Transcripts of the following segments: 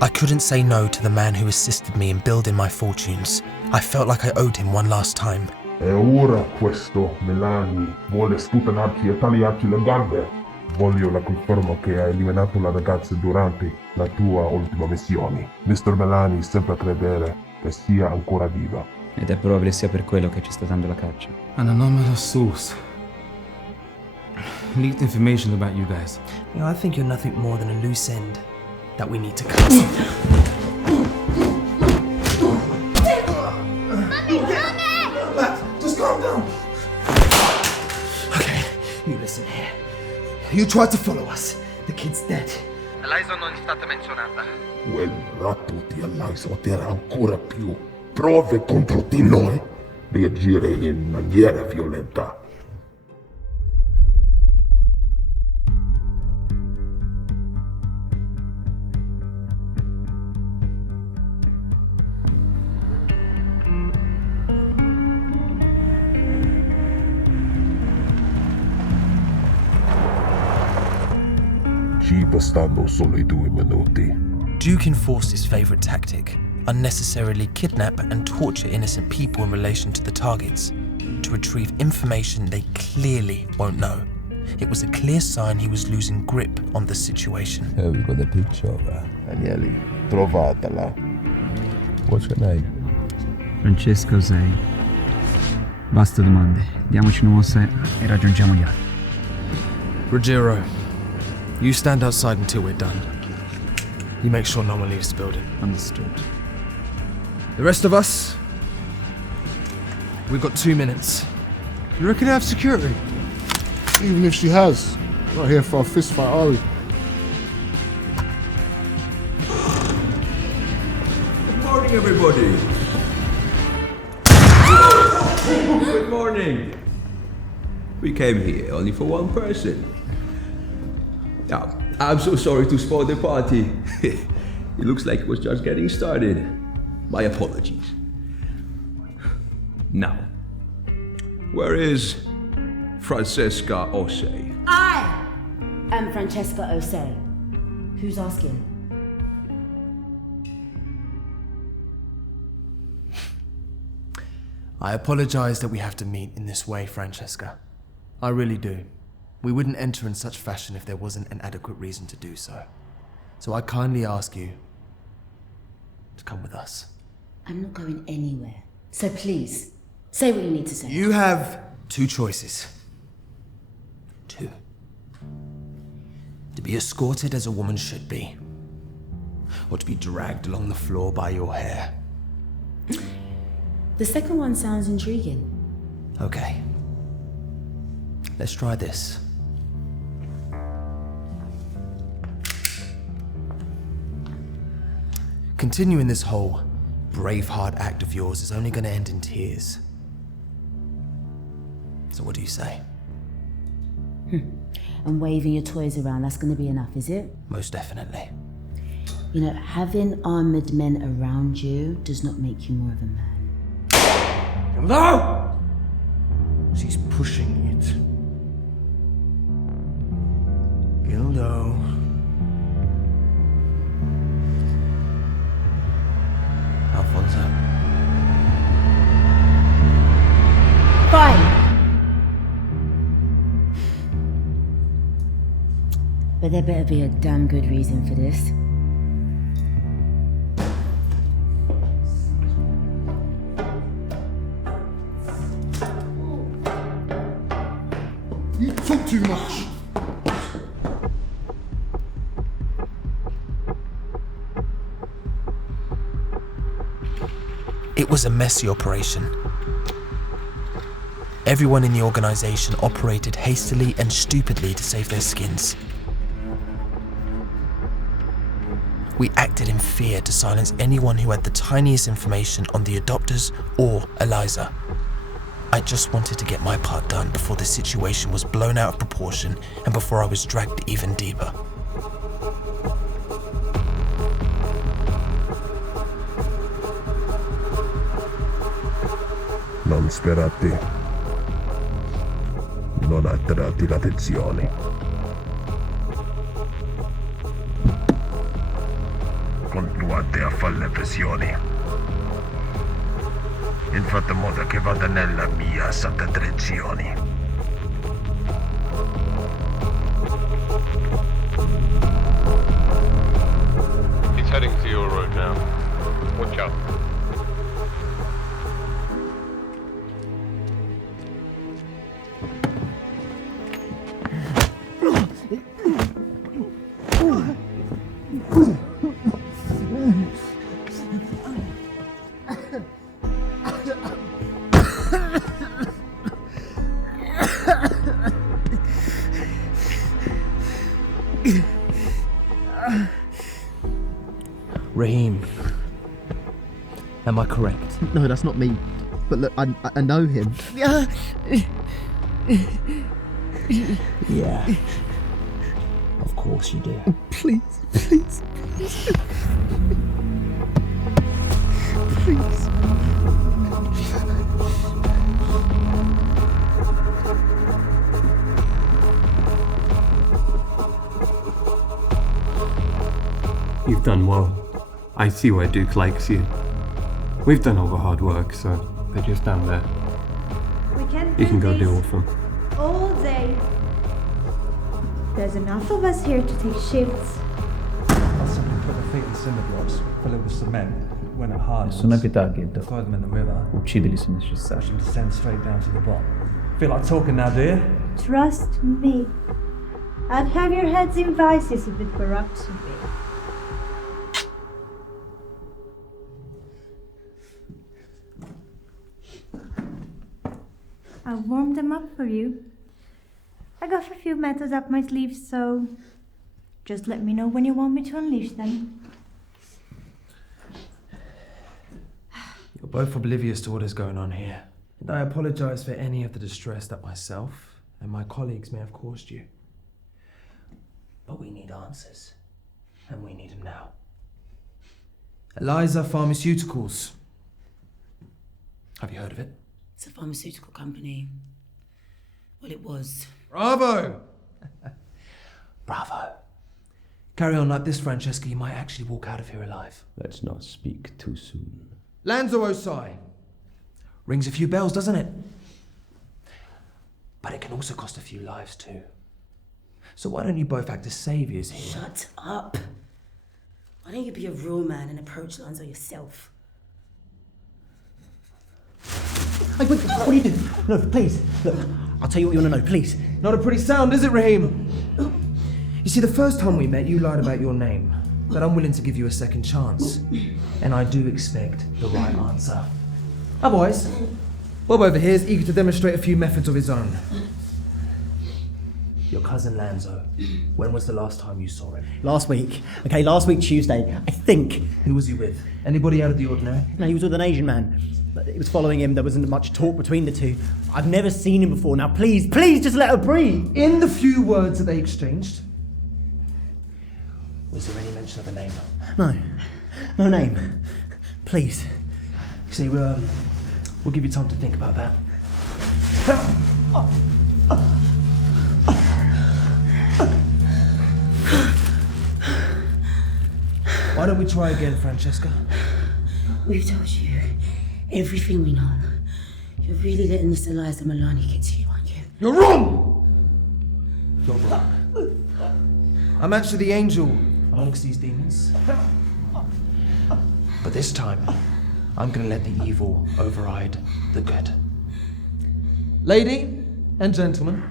I couldn't say no to the man who assisted me in building my fortunes. I felt like I owed him one last time. E ora questo Melani vuole sputtanarci e tagliarci le gambe. Voglio la conferma che hai eliminato la ragazza durante la tua ultima missione. Mr. Melani sembra credere che sia ancora viva. Ed è probabile sia per quello che ci sta dando la caccia. An anonymous source. Leaked information about you guys. You know, I think you're nothing more than a loose end that we need to cut. Matt, just calm down. Okay, you listen here. You tried to follow us. The kid's dead. Eliza non è stata menzionata. Quel ratto di Eliza otterrà ancora più prove contro di noi. Reagire in maniera violenta. Ci bastano solo i 2 minuti. Duke enforced his favorite tactic, unnecessarily kidnap and torture innocent people in relation to the targets, to retrieve information they clearly won't know. It was a clear sign he was losing grip on the situation. Here we got the picture of her. Daniele, trovatela. What's her name? Francesco 6. Basta domande. Diamoci una mossa e raggiungiamo gli altri. Ruggero, you stand outside until we're done. You make sure no one leaves the building. Understood. The rest of us, we've got 2 minutes. You reckon they have security? Even if she has, we're not here for a fist fight, are we? Good morning, everybody. Good morning. We came here only for one person. Now, I'm so sorry to spoil the party. It looks like it was just getting started. My apologies. Now, where is Francesca Osei? I am Francesca Osei. Who's asking? I apologize that we have to meet in this way, Francesca. I really do. We wouldn't enter in such fashion if there wasn't an adequate reason to do so. So I kindly ask you to come with us. I'm not going anywhere. So please, say what you need to say. You have 2 choices. 2. To be escorted as a woman should be, or to be dragged along the floor by your hair. The second one sounds intriguing. Okay. Let's try this. Continuing this whole Braveheart act of yours is only going to end in tears. So what do you say? And waving your toys around, that's going to be enough, is it? Most definitely. You know, having armored men around you does not make you more of a man. No! She's pushing it. Gildo. Alfonso. Fine! But there better be a damn good reason for this. You talk too much. It was a messy operation. Everyone in the organization operated hastily and stupidly to save their skins. We acted in fear to silence anyone who had the tiniest information on the adopters or Eliza. I just wanted to get my part done before the situation was blown out of proportion and before I was dragged even deeper. Non sperate. Non attirate l'attenzione. Con fare le pressioni. In fatto modo che vada nella mia santa direzione. He's heading to your road now. Watch out. Raheem, am I correct? No, that's not me. But look, I know him. Yeah. Of course you do. Please, please, please. Please. You've done well. I see why Duke likes you. We've done all the hard work, so they're just down there. We can You can go this deal with them. all day. There's enough of us here to take shifts. I'll simply put the feet in cinder blocks, fill it with cement. When it hardens, Nessuna pietà, Kid. throw them in the river. Uccidili se necessario. Watch them descend straight down to the bottom. Feel like talking now, do you? Trust me. I'd have your heads in vices if it were up to me. I warmed them up for you. I got a few methods up my sleeve, so just let me know when you want me to unleash them. You're both oblivious to what is going on here. And I apologize for any of the distress that myself and my colleagues may have caused you. But we need answers. And we need them now. Eliza Pharmaceuticals. Have you heard of it? It's a pharmaceutical company. Well, it was. Bravo! Bravo. Carry on like this, Francesca, you might actually walk out of here alive. Let's not speak too soon. Lanzo Osai. Rings a few bells, doesn't it? But it can also cost a few lives too. So why don't you both act as saviors here? Shut up. Why don't you be a real man and approach Lanzo yourself? Hey, wait, what are you doing? No, please. Look, I'll tell you what you want to know, please. Not a pretty sound, is it, Raheem? You see, the first time we met, you lied about your name. But I'm willing to give you a second chance. And I do expect the right answer. Otherwise, Bob over here is eager to demonstrate a few methods of his own. Your cousin Lanzo, when was the last time you saw him? Last week. Okay, last week Tuesday, I think. Who was he with? Anybody out of the ordinary? No, he was with an Asian man. He was following him, there wasn't much talk between the two. I've never seen him before. Now please, please just let her breathe. In the few words that they exchanged, was there any mention of a name? No. No name. Please. See, we'll give you time to think about that. Why don't we try again, Francesca? We've told you everything we know. You're really letting this Eliza Mello get to you, aren't you? You're wrong! You're wrong. I'm actually the angel amongst these demons. But this time, I'm gonna let the evil override the good. Lady and gentlemen.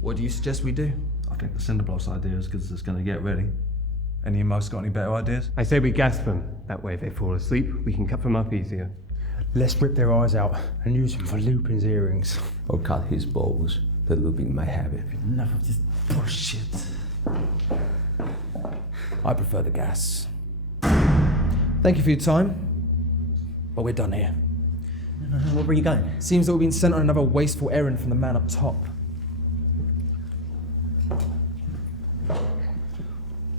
What do you suggest we do? I think the cinder blocks idea is because it's going to get ready. Any of you most got any better ideas? I say we gas them. That way if they fall asleep, we can cut them up easier. Let's rip their eyes out and use them for Lupin's earrings. Or cut his balls, that Lupin might have it. Enough of this bullshit. I prefer the gas. Thank you for your time, but we're done here. Where were you going? Seems that we've been sent on another wasteful errand from the man up top.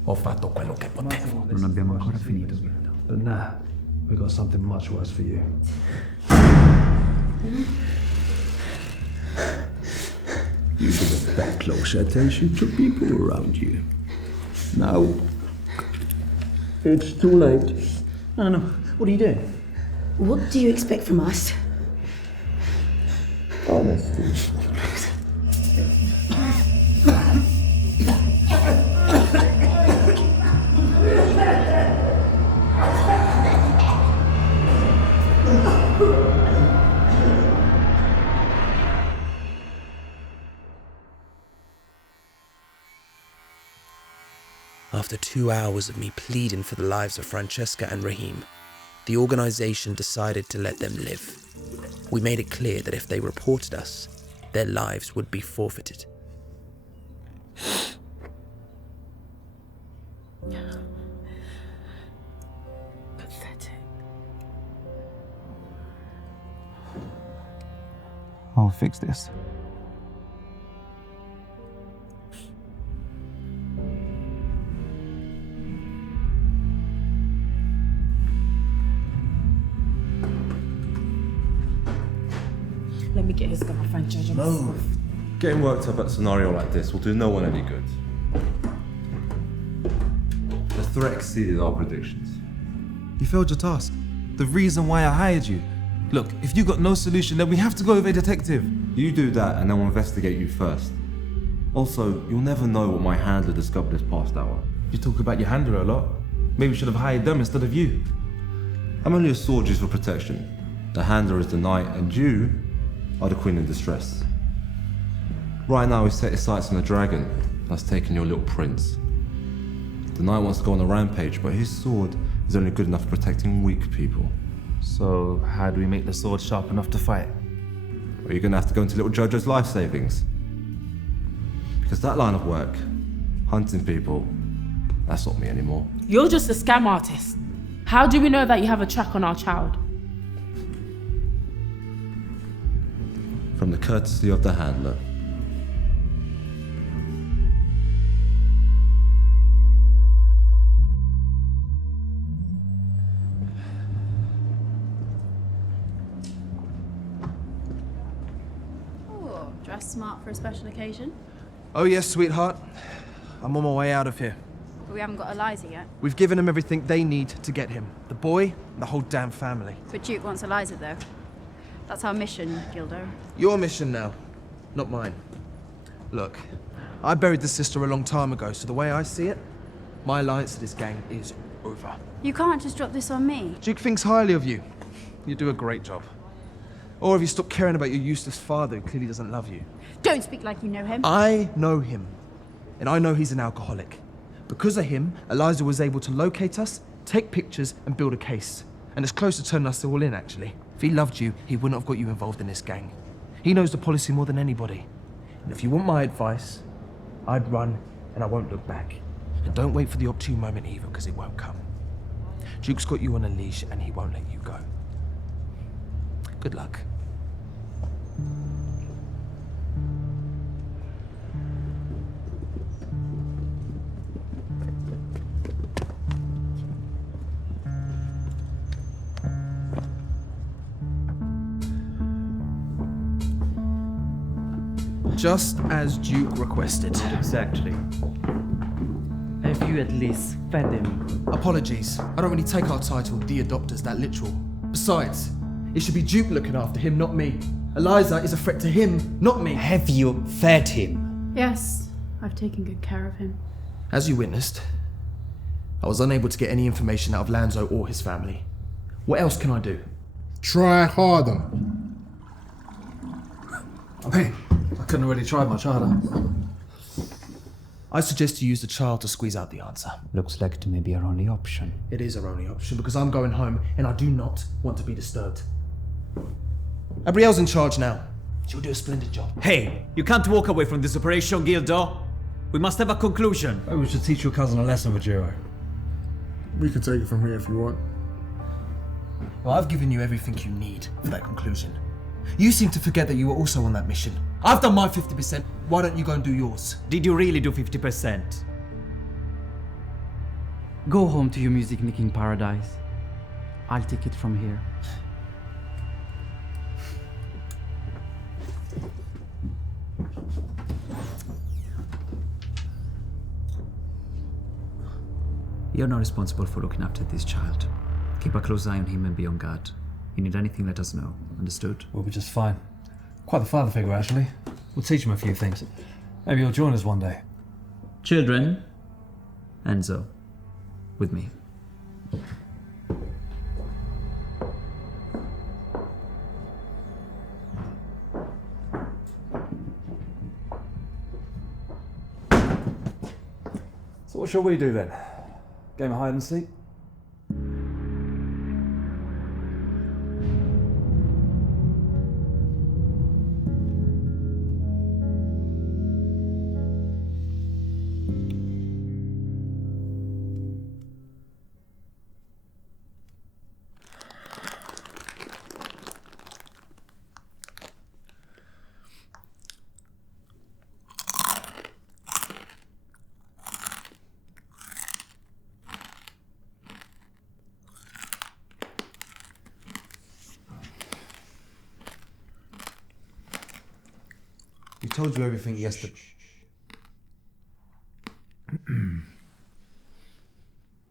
Ho fatto quello che potevo. Non abbiamo ancora finito. But nah, we got something much worse for you. You should have Pay close attention to people around you. Now, it's too late. No. What are you doing? What do you expect from us? Honesty. After 2 hours of me pleading for the lives of Francesca and Rahim, the organisation decided to let them live. We made it clear that if they reported us, their lives would be forfeited. Pathetic. I'll fix this. Let me get his girlfriend, Judge. Move. Getting worked up at a scenario like this will do no one any good. The threat exceeded our predictions. You failed your task. The reason why I hired you. Look, if you got no solution, then we have to go with a detective. You do that and then we'll investigate you first. Also, you'll never know what my handler discovered this past hour. You talk about your handler a lot. Maybe we should have hired them instead of you. I'm only a sword used for protection. The handler is the knight and you are the queen in distress. Right now he's set his sights on the dragon that's taken your little prince. The knight wants to go on a rampage, but his sword is only good enough for protecting weak people. So how do we make the sword sharp enough to fight? Well, you're gonna have to go into little Jojo's life savings. Because that line of work, hunting people, that's not me anymore. You're just a scam artist. How do we know that you have a track on our child? From the courtesy of the handler. Oh, dressed smart for a special occasion. Oh yes, sweetheart. I'm on my way out of here. But we haven't got Eliza yet. We've given them everything they need to get him. The boy, and the whole damn family. But Duke wants Eliza, though. That's our mission, Gildo. Your mission now, not mine. Look, I buried the sister a long time ago, so the way I see it, my alliance to this gang is over. You can't just drop this on me. Duke thinks highly of you. You do a great job. Or have you stopped caring about your useless father who clearly doesn't love you? Don't speak like you know him. I know him. And I know he's an alcoholic. Because of him, Eliza was able to locate us, take pictures, and build a case. And it's close to turning us all in, actually. If he loved you, he wouldn't have got you involved in this gang. He knows the policy more than anybody. And if you want my advice, I'd run and I won't look back. And don't wait for the opportune moment either, because it won't come. Duke's got you on a leash and he won't let you go. Good luck. Just as Duke requested. Exactly. Have you at least fed him? Apologies. I don't really take our title, The Adopters, that literal. Besides, it should be Duke looking after him, not me. Eliza is a threat to him, not me. Have you fed him? Yes, I've taken good care of him. As you witnessed, I was unable to get any information out of Lanzo or his family. What else can I do? Try harder. I mean, I couldn't really try much harder. I suggest you use the child to squeeze out the answer. Looks like to maybe our only option. It is our only option because I'm going home and I do not want to be disturbed. Abrielle's in charge now. She'll do a splendid job. Hey, you can't walk away from this operation, Gildo. We must have a conclusion. Maybe we should teach your cousin a lesson, Ruggero. We can take it from here if you want. Well, I've given you everything you need for that conclusion. You seem to forget that you were also on that mission. I've done my 50%. Why don't you go and do yours? Did you really do 50%? Go home to your music-making paradise. I'll take it from here. You're not responsible for looking after this child. Keep a close eye on him and be on guard. You need anything, let us know. Understood? We'll be just fine. Quite the father figure, actually. We'll teach him a few things. Maybe he'll join us one day. Children, Enzo, with me. So what shall we do then? Game of hide and seek? We told you everything yesterday.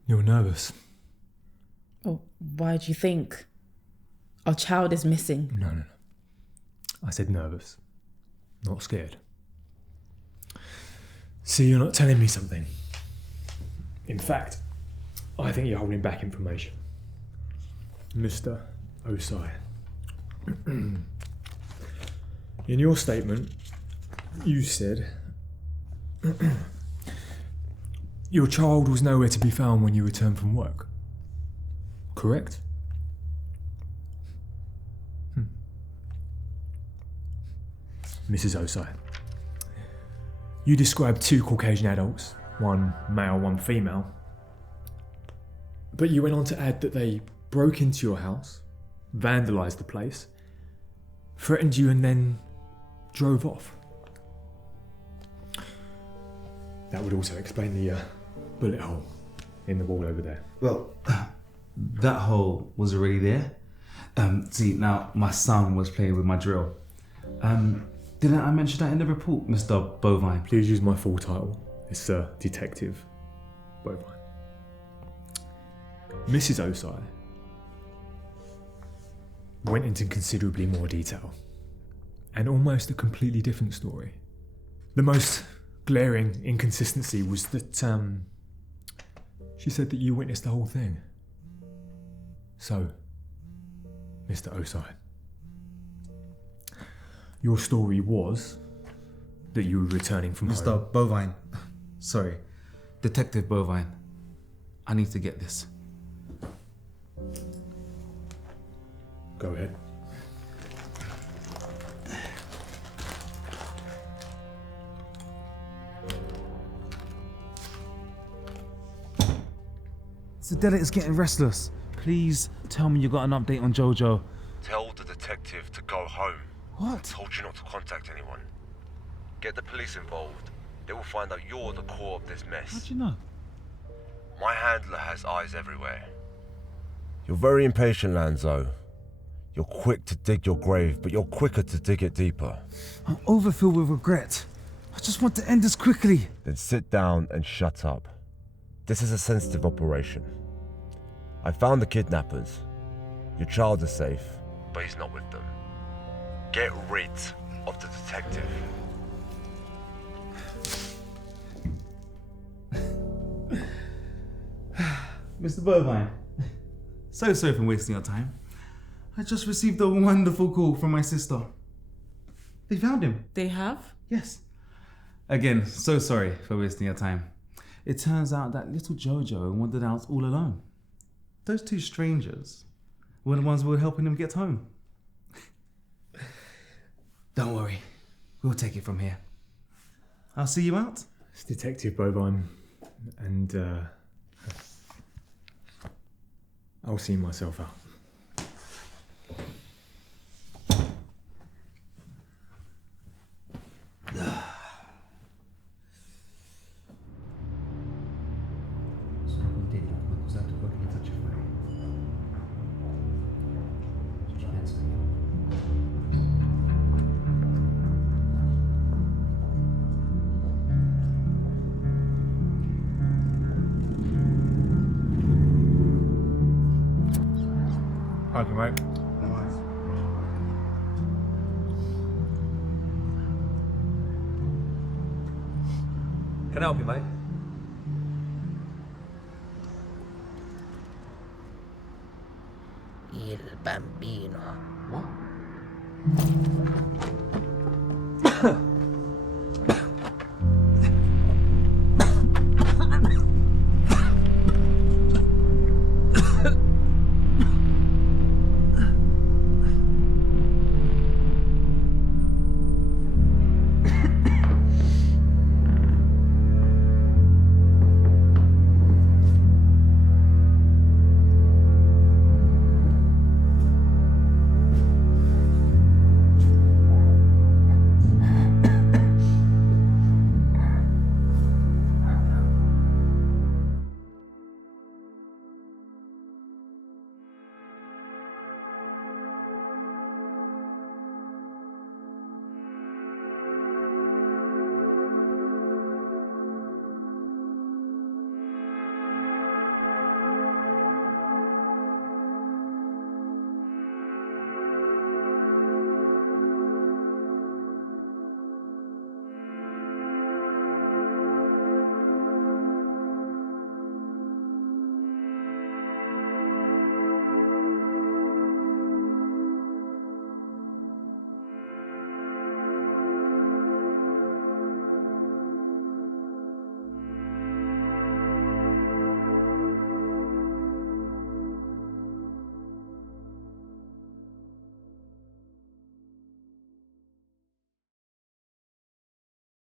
You're nervous. Oh, why do you think? Our child is missing. No. I said nervous, not scared. See, you're not telling me something. In fact, I think you're holding back information. Mr. Osai. In your statement, you said your child was nowhere to be found when you returned from work. Correct? Mrs. Osai, you described 2 Caucasian adults, one male, one female, but you went on to add that they broke into your house, vandalised the place, threatened you and then drove off. That would also explain the bullet hole in the wall over there. Well, that hole was already there. See, now my son was playing with my drill. Didn't I mention that in the report, Mr. Bovine? Please use my full title. It's Detective Bovine. Mrs. Osai went into considerably more detail, and almost a completely different story. The most glaring inconsistency was that she said that you witnessed the whole thing. So, Mr. Osai, your story was that you were returning from home. Mr. Bovine. Sorry. Detective Bovine. I need to get this. Go ahead. Sedella is getting restless. Please tell me you got an update on Jojo. Tell the detective to go home. What? I told you not to contact anyone. Get the police involved. They will find out you're the core of this mess. How'd you know? My handler has eyes everywhere. You're very impatient, Lanzo. You're quick to dig your grave, but you're quicker to dig it deeper. I'm overfilled with regret. I just want to end this quickly. Then sit down and shut up. This is a sensitive operation. I found the kidnappers. Your child is safe, but he's not with them. Get rid of the detective. Mr. Bovine, so sorry for wasting your time. I just received a wonderful call from my sister. They found him. They have? Yes. Again, so sorry for wasting your time. It turns out that little Jojo wandered out all alone. Those 2 strangers were the ones who were helping him get home. Don't worry, we'll take it from here. I'll see you out. It's Detective Bovine, and I'll see myself out. Sono contento, mi ha accusato quello che gli faccio fare. Ci penso io. mate. Can I help you, mate? Il bambino. What?